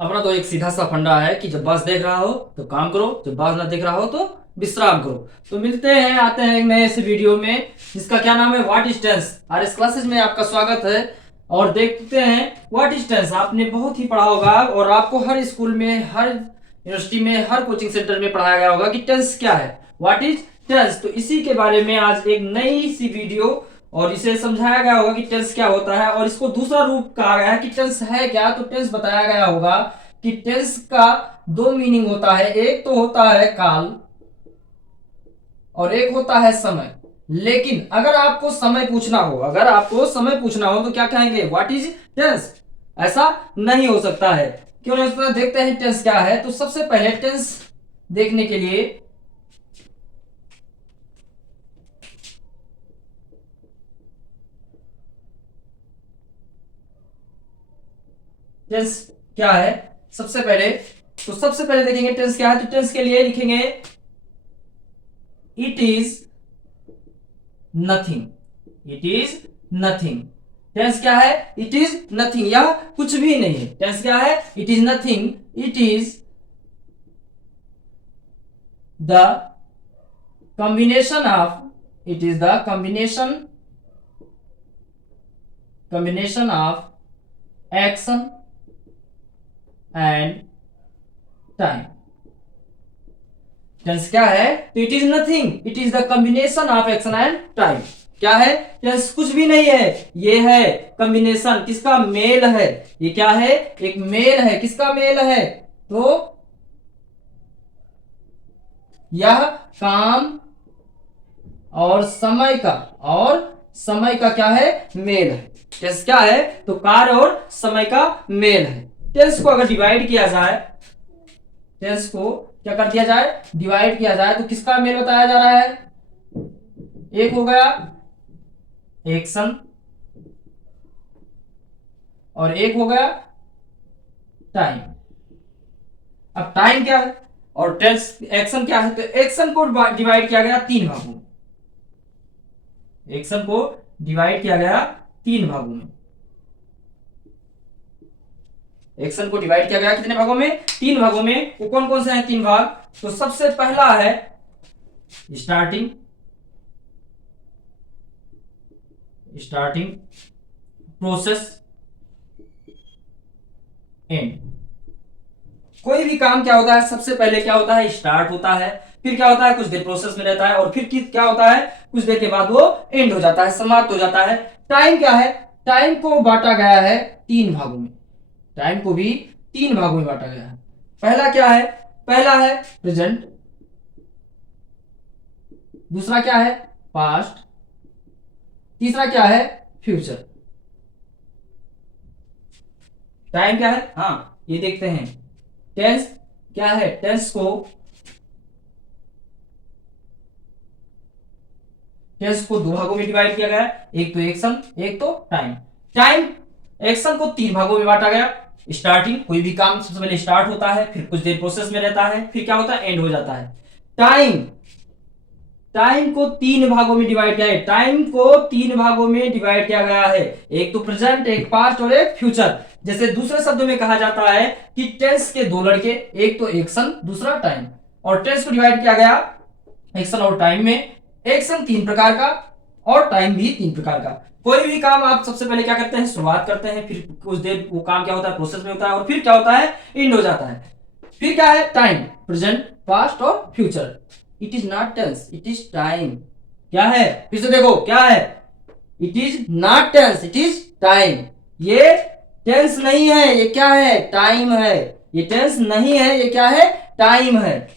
अपना तो एक सीधा सा फंडा है कि जब बॉस देख रहा हो तो काम करो, जब बॉस ना देख रहा हो तो विश्राम करो। तो मिलते हैं, आते हैं एक नए से वीडियो में जिसका क्या नाम है what is tense. RS classes में आपका स्वागत है। और देखते हैं व्हाट इज टेंस। आपने बहुत ही पढ़ा होगा और आपको हर स्कूल में, हर यूनिवर्सिटी में, हर कोचिंग सेंटर में पढ़ाया गया होगा कि टेंस क्या है, व्हाट इज टेंस। तो इसी के बारे में आज एक नई सी वीडियो, और इसे समझाया गया होगा कि टेंस क्या होता है और इसको दूसरा रूप कहा गया है कि टेंस है क्या। तो टेंस बताया गया होगा कि टेंस का दो मीनिंग होता है, एक तो होता है काल और एक होता है समय। लेकिन अगर आपको समय पूछना हो, अगर आपको समय पूछना हो तो क्या कहेंगे, व्हाट इज टेंस। ऐसा नहीं हो सकता है। क्यों नहीं हो सकता, देखते हैं टेंस क्या है। तो सबसे पहले टेंस देखने के लिए टेंस क्या है, सबसे पहले देखेंगे टेंस क्या है। तो टेंस के लिए लिखेंगे it is nothing, it is nothing. Tense क्या है, इट इज नथिंग, यह कुछ भी नहीं है। टेंस क्या है, it is nothing, it is the combination of, it is the combination of action and time. Tense क्या है, तो it is nothing, it is the combination of action and time. क्या है, टेंस कुछ भी नहीं है, ये है कॉम्बिनेशन, किसका, मेल है। ये क्या है, एक मेल है, किसका मेल है, तो यह काम और समय का क्या है, मेल है। टेंस क्या है, तो कार्य और समय का मेल है। टेंस को अगर डिवाइड किया जाए, टेंस को क्या कर दिया जाए, डिवाइड किया जाए, तो किसका मेल बताया जा रहा है। एक हो गया एक्शन और एक हो गया टाइम। अब टाइम क्या है और टेंस एक्शन क्या है, तो एक्शन को डिवाइड किया गया तीन भागों में। एक्शन को डिवाइड किया गया तीन भागों में। एक्शन को डिवाइड किया गया कितने भागों में, तीन भागों में। वो कौन कौन से हैं तीन भाग, तो सबसे पहला है स्टार्टिंग, प्रोसेस, एंड। कोई भी काम क्या होता है, सबसे पहले क्या होता है, स्टार्ट होता है, फिर क्या होता है, कुछ देर प्रोसेस में रहता है, और फिर क्या होता है, कुछ देर के बाद वो एंड हो जाता है, समाप्त हो जाता है। टाइम क्या है, टाइम को बांटा गया है तीन भागों में। टाइम को भी तीन भागों में बांटा गया है। पहला क्या है, पहला है प्रेजेंट, दूसरा क्या है पास्ट, तीसरा क्या है फ्यूचर। टाइम क्या है, हाँ ये देखते हैं। टेंस क्या है, टेंस को दो भागों में डिवाइड किया गया है, एक तो एक्शन, एक तो टाइम। टाइम, एक्शन को तीन भागों में बांटा गया। स्टार्टिंग, कोई भी काम सबसे पहले स्टार्ट होता है, फिर कुछ देर प्रोसेस में रहता है, फिर क्या होता है, एंड हो जाता है। टाइम, टाइम को तीन भागों में डिवाइड किया है, टाइम को तीन भागों में डिवाइड किया गया है, एक तो प्रेजेंट, एक पास्ट और एक फ्यूचर। जैसे दूसरे शब्दों में कहा जाता है कि टेंस के दो लड़के, एक तो एक्शन, दूसरा टाइम। और टेंस को डिवाइड किया गया एक्शन और टाइम में। एक्शन तीन प्रकार का और टाइम भी तीन प्रकार का। कोई भी काम आप सबसे पहले क्या करते हैं, शुरुआत करते हैं, फिर कुछ देर वो काम क्या होता है, प्रोसेस में होता है, और फिर क्या होता है, एंड हो जाता है। फिर क्या है, टाइम, प्रेजेंट, पास्ट और future. It is not tense, it is time. क्या है, फिर से देखो क्या है, it is not tense, it is time. ये टेंस नहीं है, ये क्या है, टाइम है। ये टेंस नहीं है, ये क्या है, टाइम है।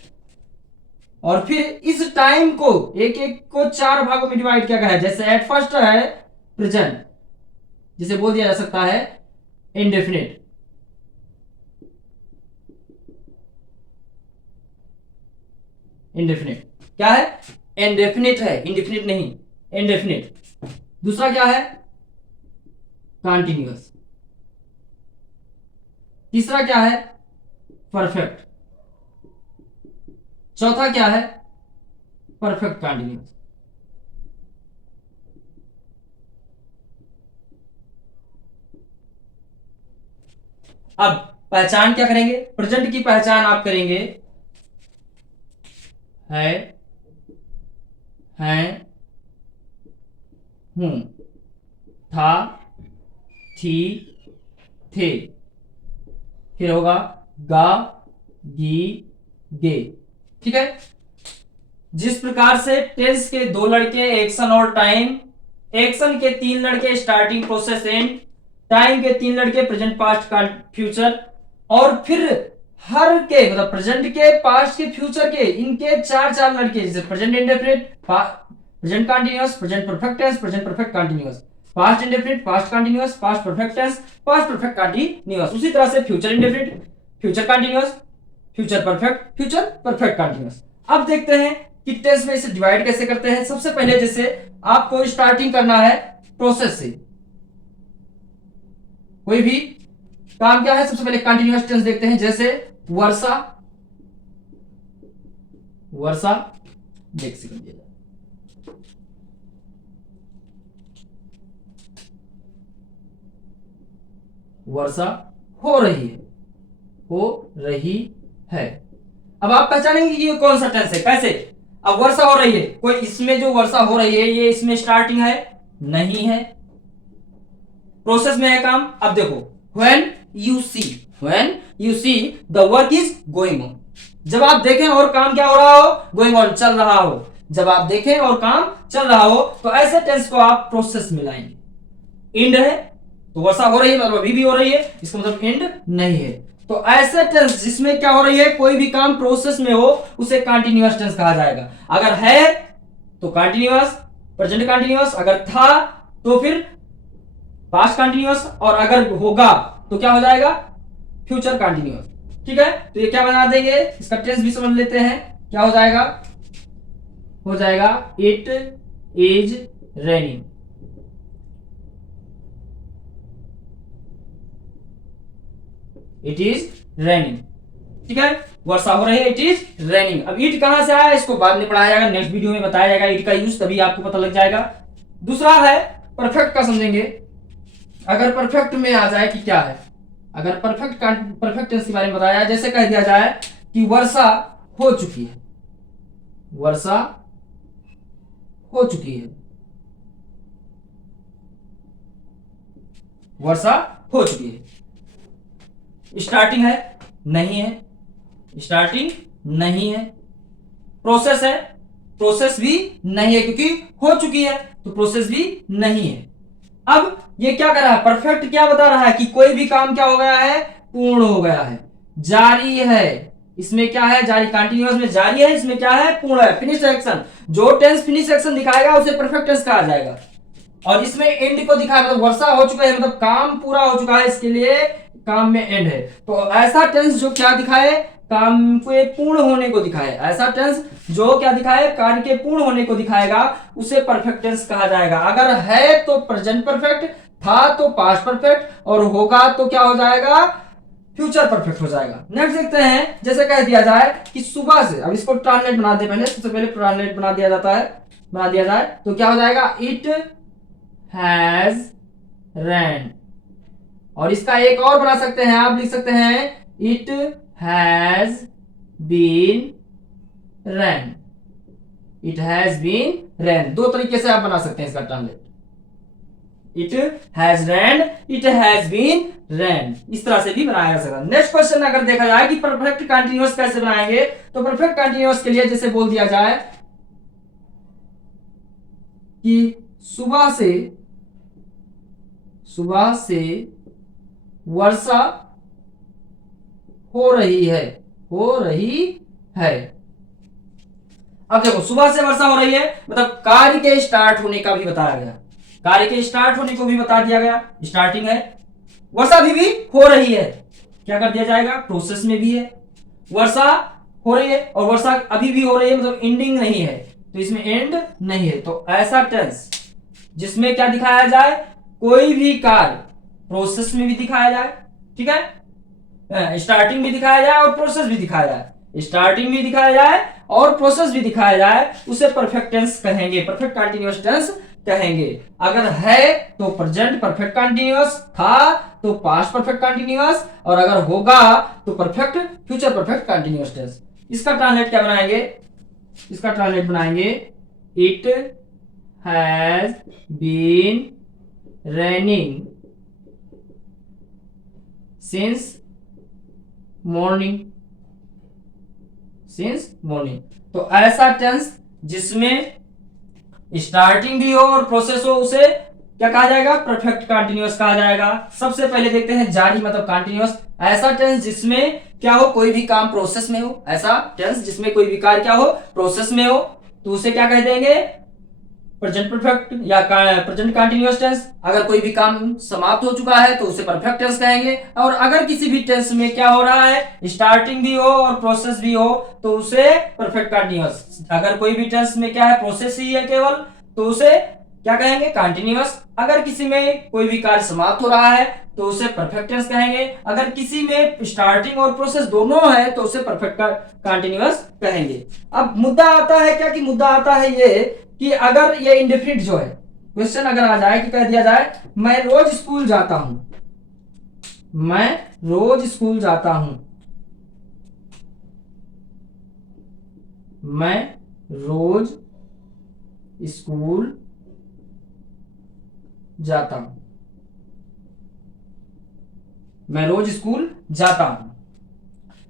और फिर इस टाइम को एक एक को चार भागों में डिवाइड किया गया है। जैसे एट फर्स्ट है प्रेजेंट, जिसे बोल दिया जा सकता है इंडेफिनिट। इंडेफिनिट क्या है, इंडेफिनिट है, इंडेफिनिट नहीं, इंडेफिनिट। दूसरा क्या है, कॉन्टिन्यूअस। तीसरा क्या है, परफेक्ट। चौथा क्या है, परफेक्ट कॉन्टिन्यूअस। अब पहचान क्या करेंगे, प्रेजेंट की पहचान आप करेंगे है, हैं, हूं, था, थी, थे, फिर होगा गा, गी, गे। ठीक है। जिस प्रकार से टेंस के 2 लड़के एक्शन और टाइम, एक्शन के 3 लड़के स्टार्टिंग प्रोसेस एंड, टाइम के 3 लड़के प्रेजेंट पास्ट का फ्यूचर, और फिर हर के मतलब प्रेजेंट के, पास्ट के, फ्यूचर के, इनके 4 लड़के जैसे present indefinite, present continuous, present perfect tense, present perfect continuous, past indefinite, past continuous, past perfect tense, past perfect continuous. उसी तरह से future indefinite, future continuous, future perfect continuous. अब देखते हैं कि टेंस में इसे डिवाइड कैसे करते हैं। सबसे पहले जैसे आपको स्टार्टिंग करना है प्रोसेस से, कोई भी काम क्या है, सबसे पहले कंटीन्यूअस टेंस देखते हैं। जैसे वर्षा, वर्षा देख सकते, वर्षा हो रही है, हो रही है। अब आप पहचानेंगे कि ये कौन सा टेंस है, कैसे। अब वर्षा हो रही है, कोई इसमें जो वर्षा हो रही है ये इसमें स्टार्टिंग है नहीं है, प्रोसेस में है काम। अब देखो when you see the work is going on, जब आप देखें और काम क्या हो रहा हो, गोइंग ऑन, चल रहा हो। जब आप देखें और काम चल रहा हो तो ऐसे टेंस को आप प्रोसेस में लाएंगे। एंड है तो वर्षा हो रही है मतलब अभी भी हो रही है, इसका मतलब एंड नहीं है। तो ऐसे टेंस जिसमें क्या हो रही है, कोई भी काम प्रोसेस में हो उसे कंटीन्यूअस टेंस कहा जाएगा। अगर है तो कंटीन्यूअस, प्रेजेंट कंटीन्यूअस, अगर था तो फिर पास्ट कंटीन्यूअस, और अगर होगा तो क्या हो जाएगा, फ्यूचर कंटीन्यूअस। ठीक है। तो ये क्या बना देंगे, इसका टेंस भी समझ लेते हैं। क्या हो जाएगा, हो जाएगा it is raining, it is raining. ठीक है, वर्षा हो रही है, इट इज रेनिंग। अब इट कहां से आया इसको बाद में पढ़ाया जाएगा, नेक्स्ट वीडियो में बताया जाएगा इट का यूज, तभी आपको पता लग जाएगा। दूसरा है परफेक्ट का, समझेंगे। अगर परफेक्ट में आ जाए कि क्या है, अगर परफेक्ट टेंस के बारे में बताया, जैसे कह दिया जाए कि वर्षा हो चुकी है, वर्षा हो चुकी है, वर्षा हो चुकी है। स्टार्टिंग है नहीं है, स्टार्टिंग नहीं है। प्रोसेस है, प्रोसेस भी नहीं है क्योंकि हो चुकी है, तो प्रोसेस भी नहीं है। अब ये क्या कर रहा है, परफेक्ट क्या बता रहा है कि कोई भी काम क्या हो गया है, पूर्ण हो गया है, जारी है। इसमें क्या है, जारी, कंटीन्यूअस में जारी है, इसमें क्या है, पूर्ण है, फिनिश एक्शन। जो टेंस फिनिश एक्शन दिखाएगा उसे परफेक्ट टेंस कहा जाएगा। और इसमें एंड को दिखाया, मतलब वर्षा हो चुका है मतलब काम पूरा हो चुका है, इसके लिए काम में एंड है। तो ऐसा टेंस जो क्या दिखाए, काम के पूर्ण होने को दिखाए, ऐसा टेंस जो क्या दिखाए, कार्य के पूर्ण होने को दिखाएगा, उसे परफेक्ट टेंस कहा जाएगा। अगर है तो प्रेजेंट परफेक्ट, था तो पास्ट परफेक्ट, और होगा तो क्या हो जाएगा, फ्यूचर परफेक्ट हो जाएगा। नेक्स्ट देखते हैं, जैसे कह दिया जाए कि सुबह से, अब इसको ट्रांसलेट बना दे, पहले सबसे पहले ट्रांसलेट बना दिया जाता है, बना दिया जाए तो क्या हो जाएगा, इट हैज रेन। और इसका एक और बना सकते हैं, आप लिख सकते हैं it has been rain, it has been rain. दो तरीके से आप बना सकते हैं इसका translate, it has rain, it has been rain, इस तरह से भी बनाया जा सकता है। नेक्स्ट क्वेश्चन अगर देखा जाए कि परफेक्ट कंटीन्यूअस कैसे बनाएंगे, तो परफेक्ट कंटीन्यूअस के लिए जैसे बोल दिया जाए कि सुबह से वर्षा हो रही है, हो रही है। अब देखो सुबह से वर्षा हो रही है मतलब कार्य के स्टार्ट होने का भी बताया गया, कार्य के स्टार्ट होने को भी बता दिया गया, स्टार्टिंग है। वर्षा अभी भी हो रही है, क्या कर दिया जाएगा, प्रोसेस में भी है। वर्षा हो रही है और वर्षा अभी भी हो रही है मतलब एंडिंग नहीं है, तो इसमें एंड नहीं है। तो ऐसा टेंस जिसमें क्या दिखाया जाए, कोई भी कार्य प्रोसेस में भी दिखाया जाए, ठीक है, स्टार्टिंग भी दिखाया जाए और प्रोसेस भी दिखाया जाए, स्टार्टिंग भी दिखाया जाए और प्रोसेस भी दिखाया जाए, उसे परफेक्ट टेंस कहेंगे, परफेक्ट कंटीन्यूअस टेंस कहेंगे। अगर है तो प्रेजेंट परफेक्ट कंटिन्यूअस, था तो पास्ट परफेक्ट कंटिन्यूअस, और अगर होगा तो perfect future perfect continuous tense. इसका ट्रांसलेट क्या बनाएंगे? इसका ट्रांसलेट बनाएंगे it has been raining since morning. Since morning, तो ऐसा टेंस जिसमें स्टार्टिंग भी हो और प्रोसेस हो उसे क्या कहा जाएगा? परफेक्ट कंटिन्यूअस कहा जाएगा। सबसे पहले देखते हैं जारी मतलब कंटिन्यूअस। ऐसा टेंस जिसमें क्या हो? कोई भी काम प्रोसेस में हो। ऐसा टेंस जिसमें कोई भी कार्य क्या हो? प्रोसेस में हो, तो उसे क्या कह देंगे? प्रेजेंट परफेक्ट या प्रेजेंट कंटिन्यूअस टेंस। अगर कोई भी काम समाप्त हो चुका है तो उसे परफेक्ट टेंस कहेंगे। और अगर किसी भी टेंस में क्या हो रहा है? स्टार्टिंग भी हो और प्रोसेस भी हो तो उसे परफेक्ट कंटिन्यूअस। अगर कोई भी टेंस में क्या है? प्रोसेस ही है केवल, तो उसे क्या कहेंगे? कंटिन्यूअस। अगर किसी में कोई भी कार्य समाप्त हो रहा है तो उसे परफेक्ट टेंस कहेंगे। अगर किसी में स्टार्टिंग और प्रोसेस दोनों है तो उसे परफेक्ट कंटिन्यूअस कहेंगे। अब मुद्दा आता है क्या? कि मुद्दा आता है ये कि अगर ये इंडेफिनिट जो है, क्वेश्चन अगर आ जाए कि कह दिया जाए मैं रोज स्कूल जाता हूं, मैं रोज स्कूल जाता हूं, मैं रोज स्कूल जाता हूं, मैं रोज स्कूल जाता हूं।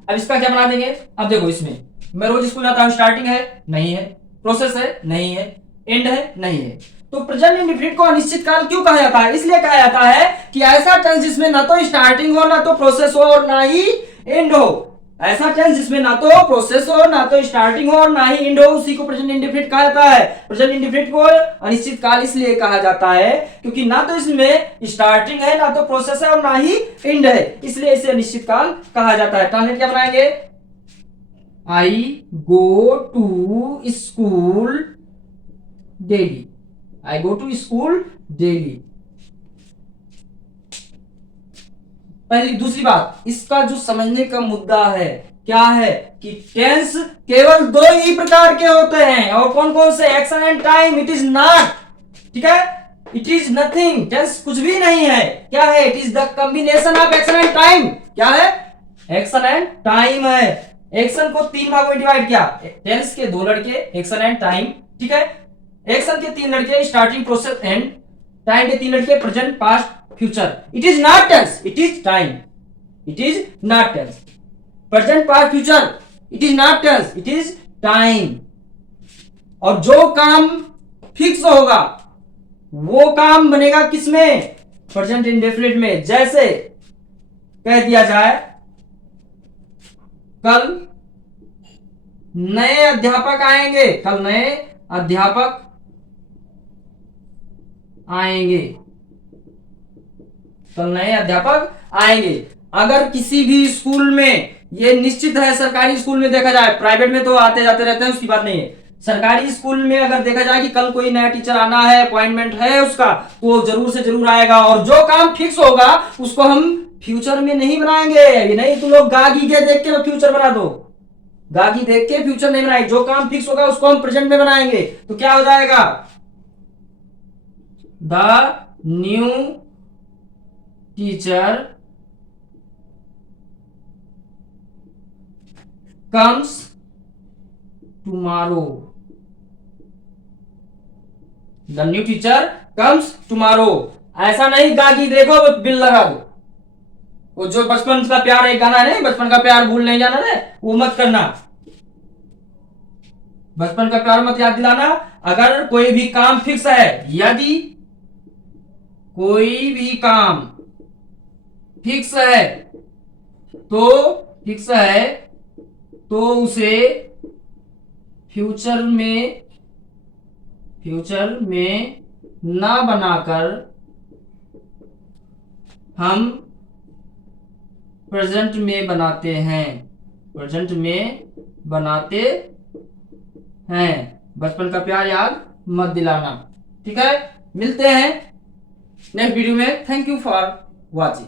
अब इसका क्या बना देंगे? अब देखो, इसमें मैं रोज स्कूल जाता हूं स्टार्टिंग है? नहीं है। प्रोसेस है? नहीं है। एंड है? नहीं है। तो प्रेजेंट इंडेफिनिट को अनिश्चित काल क्यों कहा जाता है? इसलिए कहा जाता है कि ऐसा टेंस जिसमें ना तो स्टार्टिंग हो, ना तो प्रोसेस हो और ना ही एंड हो। ऐसा टेंस जिसमें ना तो प्रोसेस हो, ना तो स्टार्टिंग हो और ना ही एंड हो, उसी को प्रेजेंट इंडेफिनिट कहा जाता है। प्रेजेंट इंडेफिनिट को अनिश्चित काल इसलिए कहा जाता है क्योंकि ना तो इसमें स्टार्टिंग है, ना तो प्रोसेस है और ना ही एंड है, इसलिए इसे अनिश्चित काल कहा जाता है। ट्रांसलेट क्या बनाएंगे? I go to school daily. I go to school daily. पहली दूसरी बात, इसका जो समझने का मुद्दा है क्या है? कि टेंस केवल दो ही प्रकार के होते हैं, और कौन कौन से? Action and time. It is not, ठीक है, इट इज नथिंग। टेंस कुछ भी नहीं है। क्या है? It is the combination of action and time. क्या है? एक्शन एंड टाइम है। एक्शन को तीन भागों में डिवाइड किया, टेंस के दो लड़के एक्शन एंड टाइम, ठीक है। एक्शन के तीन लड़के स्टार्टिंग, प्रोसेस, एंड। टाइम के तीन लड़के present, past, future. It is not tense, it is time. It is not tense. Present, past, future, it is not tense, it is time. और जो काम फिक्स होगा वो काम बनेगा किसमें? प्रेजेंट इंडेफिनिट में। जैसे कह दिया जाए कल नए अध्यापक आएंगे, कल नए अध्यापक आएंगे, कल नए अध्यापक आएंगे। अगर किसी भी स्कूल में, ये निश्चित है, सरकारी स्कूल में देखा जाए, प्राइवेट में तो आते जाते रहते हैं, उसकी बात नहीं है। सरकारी स्कूल में अगर देखा जाए कि कल कोई नया टीचर आना है, अपॉइंटमेंट है उसका, तो जरूर से जरूर आएगा। और जो काम फिक्स होगा उसको हम फ्यूचर में नहीं बनाएंगे। ये नहीं तुम लोग गागी के देख के फ्यूचर बना दो, गागी देख के फ्यूचर नहीं बनाएंगे। जो काम फिक्स होगा उसको हम प्रेजेंट में बनाएंगे। तो क्या हो जाएगा? The new teacher comes tomorrow. The new teacher comes tomorrow. ऐसा नहीं गागी देखो बिल लगा दो। वो जो बचपन का प्यार एक गाना है, बचपन का प्यार भूल नहीं जाना है, वो मत करना। बचपन का प्यार मत याद दिलाना। अगर कोई भी काम फिक्स है, यदि कोई भी काम फिक्स है तो उसे फ्यूचर में ना बनाकर हम प्रेजेंट में बनाते हैं, प्रेजेंट में बनाते हैं। बचपन का प्यार याद मत दिलाना, ठीक है। मिलते हैं नेक्स्ट वीडियो में। Thank you for watching.